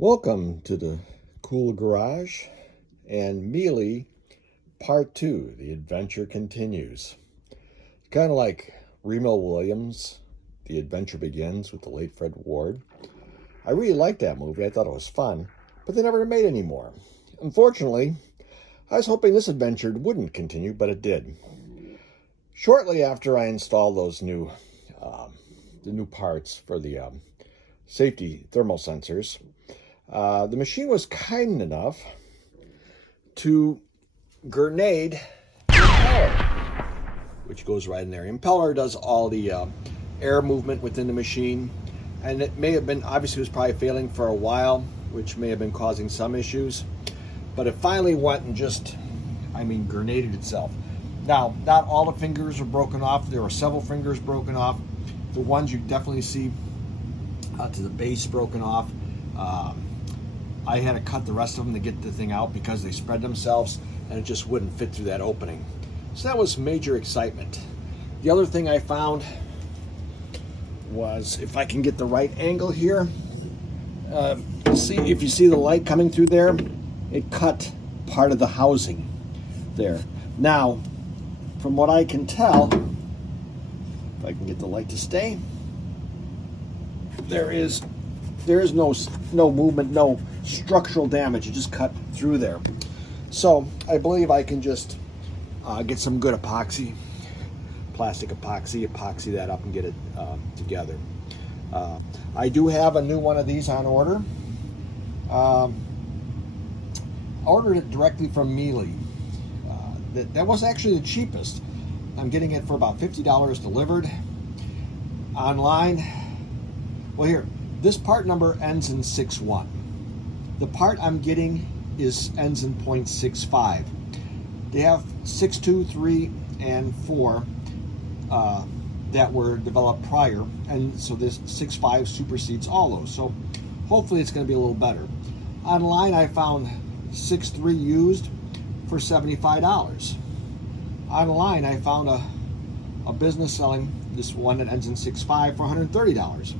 Welcome to the Kool Garage and Miele Part 2. The adventure continues. Kind of like Remo Williams, The Adventure Begins with the late Fred Ward. I really liked that movie. I thought it was fun, but they never made any more. Unfortunately, I was hoping this adventure wouldn't continue, but it did. Shortly after I installed those new parts for the safety thermal sensors, the machine was kind enough to grenade the impeller, which goes right in there. Impeller does all the air movement within the machine, and it may have been, obviously it was probably failing for a while, which may have been causing some issues, but it finally went and just, grenaded itself. Now, not all the fingers were broken off. There were several fingers broken off. The ones you definitely see to the base broken off. I had to cut the rest of them to get the thing out because they spread themselves and it just wouldn't fit through that opening. So that was major excitement. The other thing I found was, if I can get the right angle here, see if you see the light coming through there, it cut part of the housing there. Now, from what I can tell, if I can get the light to stay, there is no movement, no structural damage. It just cut through there. So I believe I can just get some good epoxy, plastic epoxy that up and get it together. I do have a new one of these on order. I ordered it directly from Miele. That was actually the cheapest. I'm getting it for about $50 delivered. Online, well, here, this part number ends in 61. The part I'm getting ends in 0.65. They have 6, 2, 3, and 4 that were developed prior, and so this 6.5 supersedes all those. So hopefully it's going to be a little better. Online, I found 6.3 used for $75. Online, I found a business selling this one that ends in 6.5 for $130.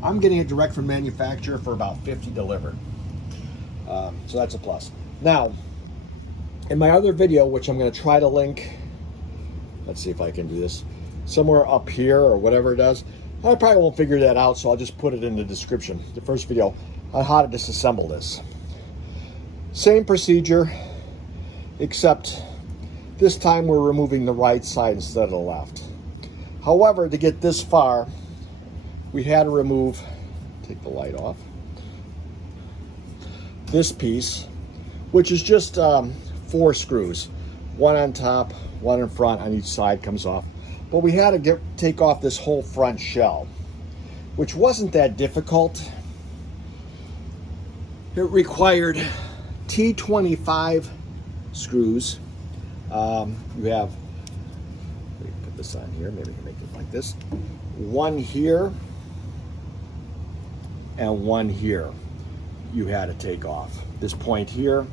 I'm getting it direct from manufacturer for about $50 delivered. So that's a plus. Now, in my other video, which I'm going to try to link, let's see if I can do this, somewhere up here or whatever it does. I probably won't figure that out, so I'll just put it in the description. The first video on how to disassemble this. Same procedure, except this time we're removing the right side instead of the left. However, to get this far, we had to remove, take the light off, this piece, which is just 4 screws. One on top, one in front, on each side comes off. But we had to take off this whole front shell, which wasn't that difficult. It required T25 screws. You have, let me put this on here, maybe I can make it like this. One here and one here you had to take off. This point here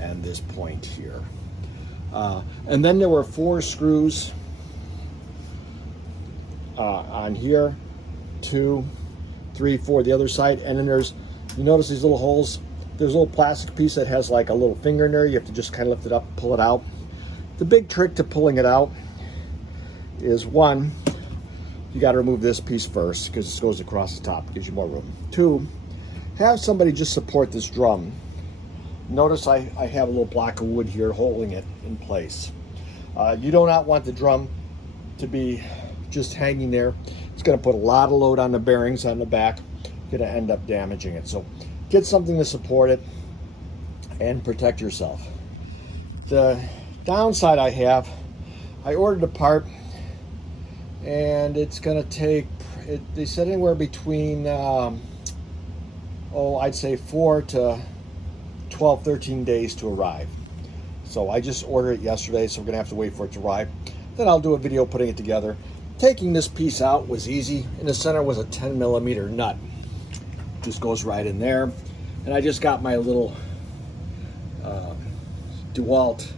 and this point here. And then there were 4 screws on here, 2, 3, 4 the other side, and then there's, you notice these little holes, there's a little plastic piece that has like a little finger in there. You have to just kind of lift it up, pull it out. The big trick to pulling it out is, 1, you got to remove this piece first because this goes across the top, gives you more room. 2, have somebody just support this drum. Notice I have a little block of wood here holding it in place. You do not want the drum to be just hanging there. It's going to put a lot of load on the bearings on the back. You're going to end up damaging it. So get something to support it and protect yourself. The downside I ordered a part, and it's going to take, they said anywhere between, I'd say 4 to 12, 13 days to arrive. So I just ordered it yesterday, so we're going to have to wait for it to arrive. Then I'll do a video putting it together. Taking this piece out was easy. In the center was a 10mm nut. Just goes right in there. And I just got my little DeWalt,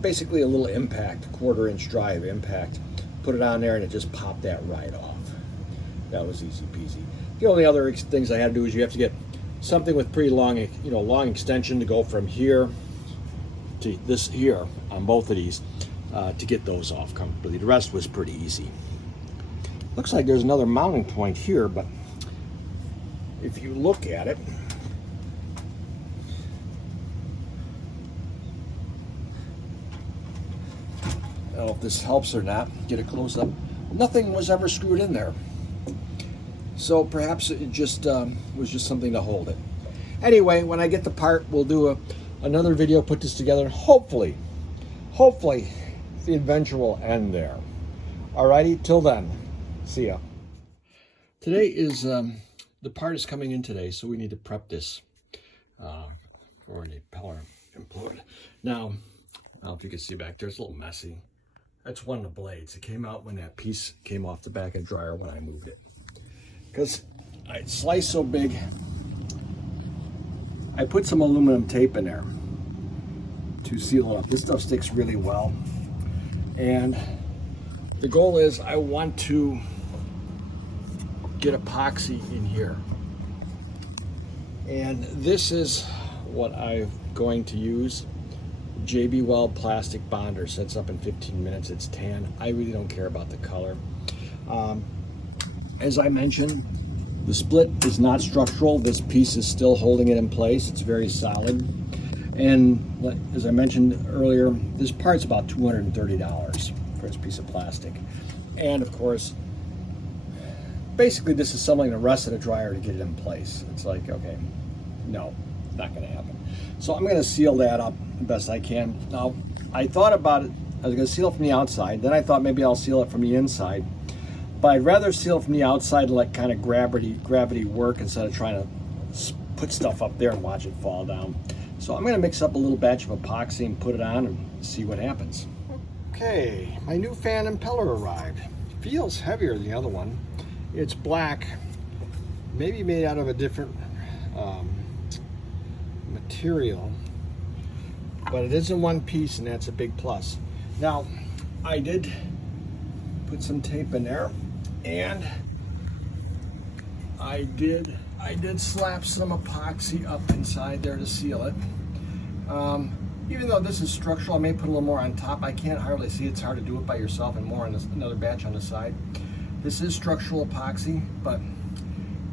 basically a little impact, 1/4-inch drive impact. Put it on there and it just popped that right off. That was easy peasy. The only other things I had to do is you have to get something with pretty long, long extension to go from here to this here on both of these to get those off comfortably. The rest was pretty easy. Looks like there's another mounting point here, but if you look at it, I don't know if this helps or not, get a close up. Nothing was ever screwed in there. So perhaps it just was just something to hold it. Anyway, when I get the part, we'll do another video, put this together. Hopefully, the adventure will end there. Alrighty, till then, see ya. Today is, the part is coming in today, so we need to prep this for an impeller implode. Now, I don't know if you can see back there, it's a little messy. That's one of the blades. It came out when that piece came off the back of the dryer when I moved it. Because I sliced so big, I put some aluminum tape in there to seal it up. This stuff sticks really well. And the goal is I want to get epoxy in here. And this is what I'm going to use. JB Weld plastic bonder, sets up in 15 minutes. It's tan. I really don't care about the color. As I mentioned, the split is not structural. This piece is still holding it in place. It's very solid. And as I mentioned earlier, this part's about $230 for this piece of plastic. And of course, basically disassembling the rest of the dryer to get it in place. It's like, okay, no, not gonna happen. So I'm gonna seal that up the best I can. Now, I thought about it, I was gonna seal it from the outside, then I thought maybe I'll seal it from the inside. But I'd rather seal it from the outside and let kind of gravity work instead of trying to put stuff up there and watch it fall down. So I'm gonna mix up a little batch of epoxy and put it on and see what happens. Okay, my new fan impeller arrived. It feels heavier than the other one. It's black, maybe made out of a different material, but it is in one piece, and that's a big plus. Now, I did put some tape in there, and I did slap some epoxy up inside there to seal it. Even though this is structural, I may put a little more on top. I can't hardly see. It's hard to do it by yourself, and more on this, another batch on the side. This is structural epoxy, but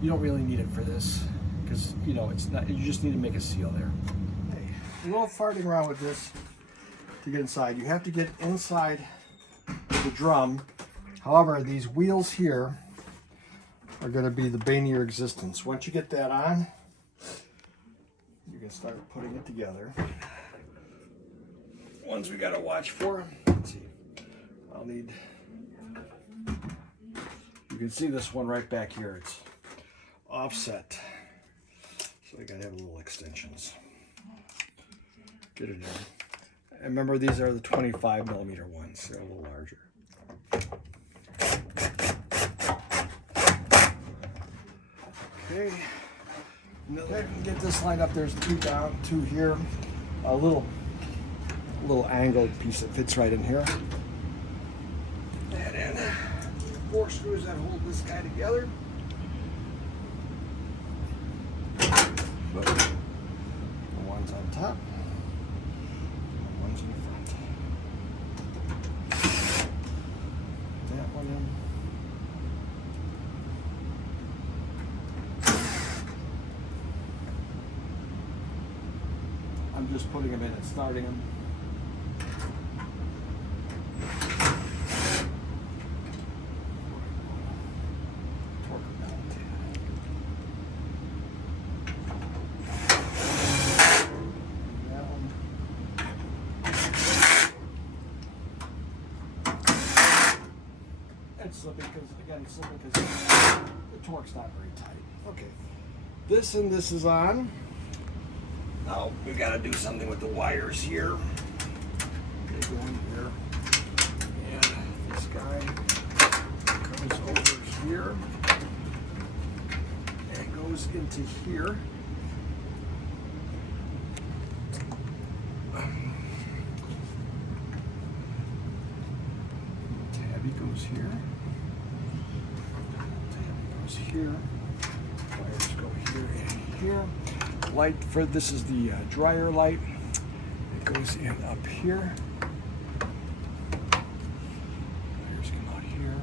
you don't really need it for this because it's not. You just need to make a seal there. Hey, a little farting around with this to get inside. You have to get inside the drum. However, these wheels here are going to be the bane of your existence. Once you get that on, you can start putting it together. Ones we got to watch for. Let's see. I'll need. You can see this one right back here. It's offset, so we got to have little extensions. Get it in. And remember, these are the 25mm ones. They're a little larger. Okay. Now that I can get this lined up, there's two down, two here. A little angled piece that fits right in here. And then 4 screws that hold this guy together. The one's on top, the one's in the front. That one in. I'm just putting them in and starting them. It's slipping because the torque's not very tight. Okay, this and this is on. Now we got to do something with the wires here. They go in here, and this guy comes over here and goes into here. Tabby goes here. Tabby goes here. Wires go here and here. light for this is the dryer light. It goes in up here. Wires come out here.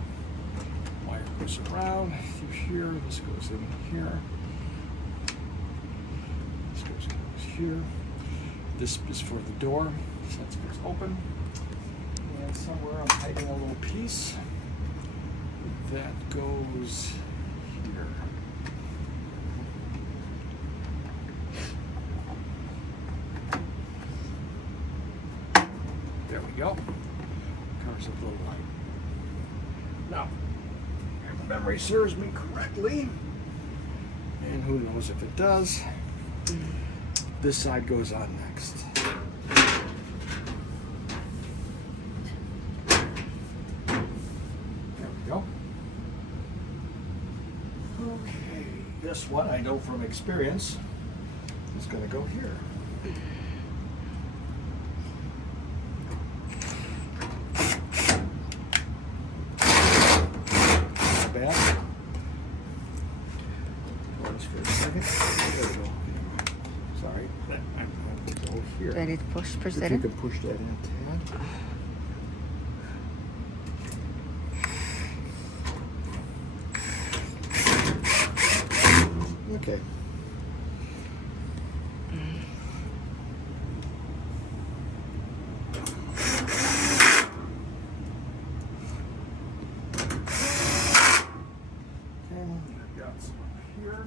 Wire goes around through here. This goes in here. This goes here. This is for the door. So that's what's open. And somewhere I'm hiding a little piece that goes here. There we go. Covers up the light. Now, if memory serves me correctly, and who knows if it does, this side goes on next. There we go. Okay, this one I know from experience is going to go here. Bad. Pause for a second. There we go. Sorry. I'm going to go here. Do I need to push If that you in? can push that in, Tad. Okay. I've got some here.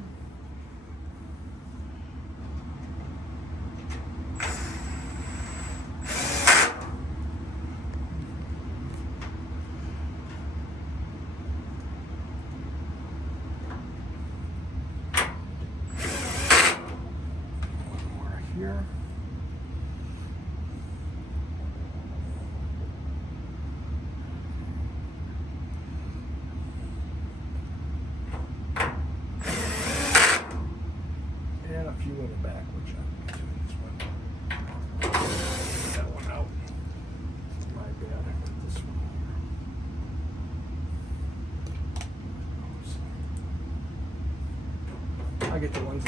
One more here. And a few in the back, which I'm going to do this one. Get that one out. My bad, I got this one here. I get the ones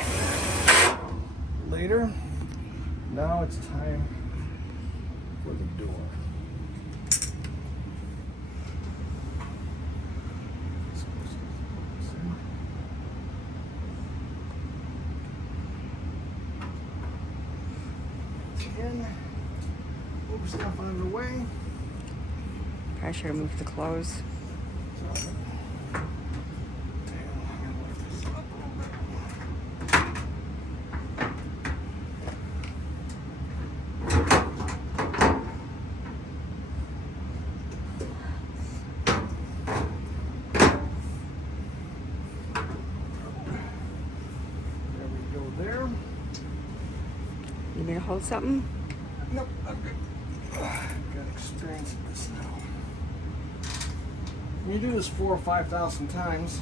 later. Now it's time for the door. In, move stuff out of the way. Probably should remove the clothes. Sorry. I'm gonna lift this up a little bit. There we go there. You need me to hold something? Nope, I'm good. Got experience at this now. When you do this 4,000 or 5,000 times,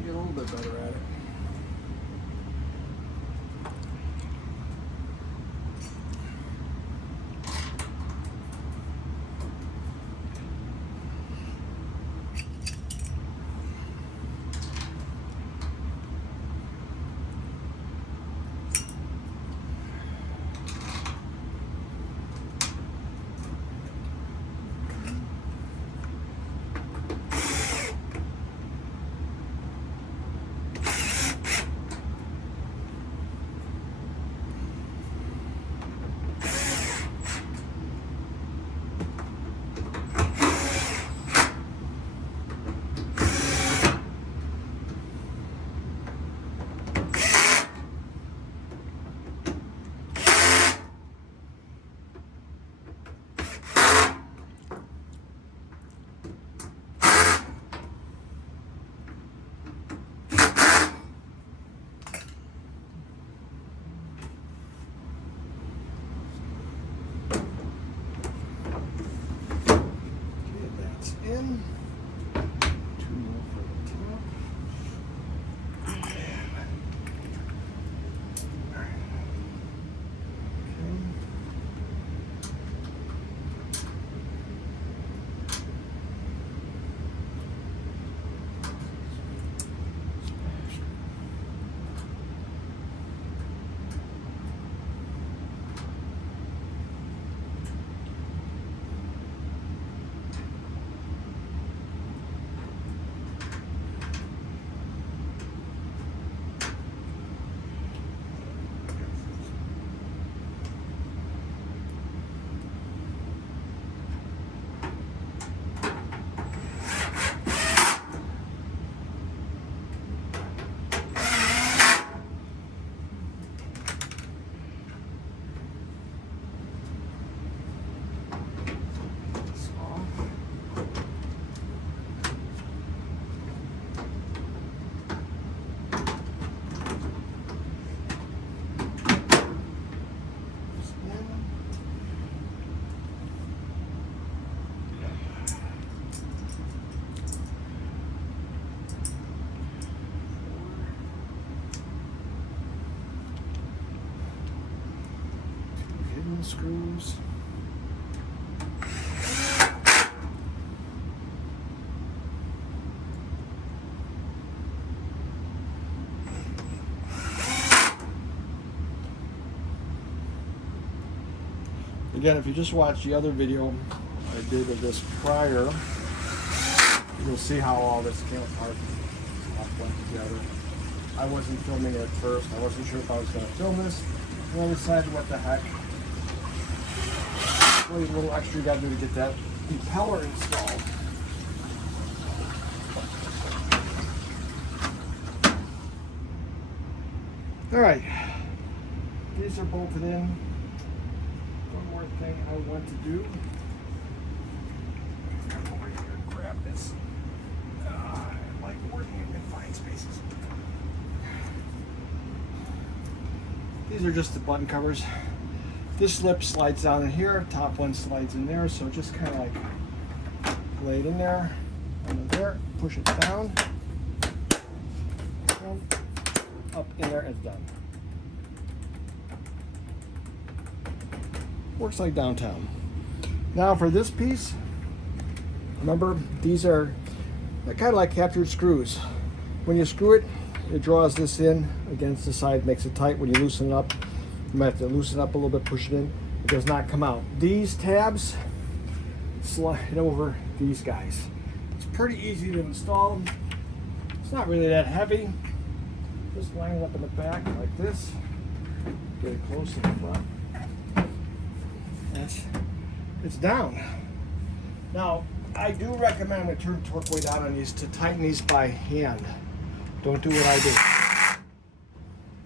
you get a little bit better at it. screws. Again, if you just watch the other video I did of this prior, you'll see how all this came apart, all went together. I wasn't filming it at first. I wasn't sure if I was going to film this. And I decided, what the heck. Really a little extra you got to do to get that impeller installed. All right, these are bolted in. One more thing I want to do. Come over here and grab this. I like working in confined spaces. These are just the button covers. This lip slides down in here, top one slides in there, so just kind of like lay it in there, under there, push it down, and up in there, it's done. Works like downtown. Now for this piece, remember these are kind of like captured screws. When you screw it, it draws this in against the side, makes it tight. When you loosen it up, you might have to loosen it up a little bit, push it in. It does not come out. These tabs slide over these guys. It's pretty easy to install. It's not really that heavy. Just line it up in the back like this. Get it close to the front. It's down. Now, I do recommend, to turn torque way down on these, to tighten these by hand. Don't do what I do.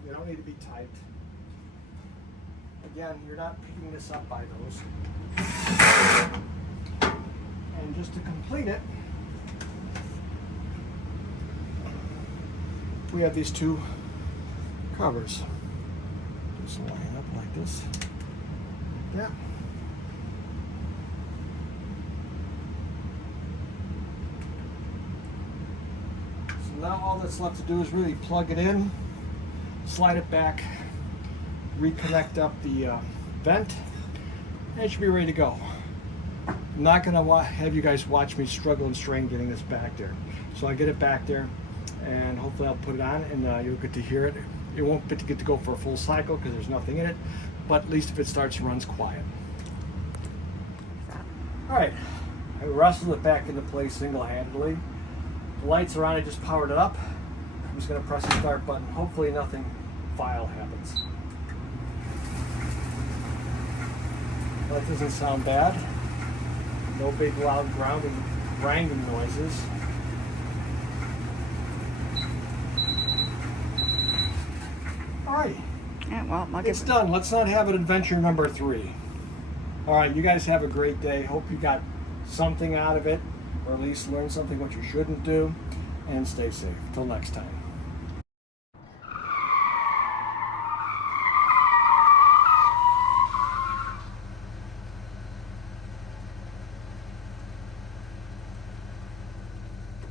You don't need to be tight. Again, you're not picking this up by those. And just to complete it, we have these two covers. Just line up like this. Yeah. Now all that's left to do is really plug it in, slide it back, reconnect up the vent, and it should be ready to go. I'm not going to have you guys watch me struggle and strain getting this back there. So I get it back there, and hopefully I'll put it on, and you'll get to hear it. It won't get to go for a full cycle because there's nothing in it, but at least if it starts and runs quiet. All right, I wrestled it back into place single-handedly. The lights are on, I just powered it up. I'm just going to press the start button. Hopefully nothing vile happens. That doesn't sound bad. No big loud grinding noises. Alright. Yeah, well, It's done. Let's not have it adventure number 3. Alright, you guys have a great day. Hope you got something out of it, or at least learn something what you shouldn't do, and stay safe. Till next time.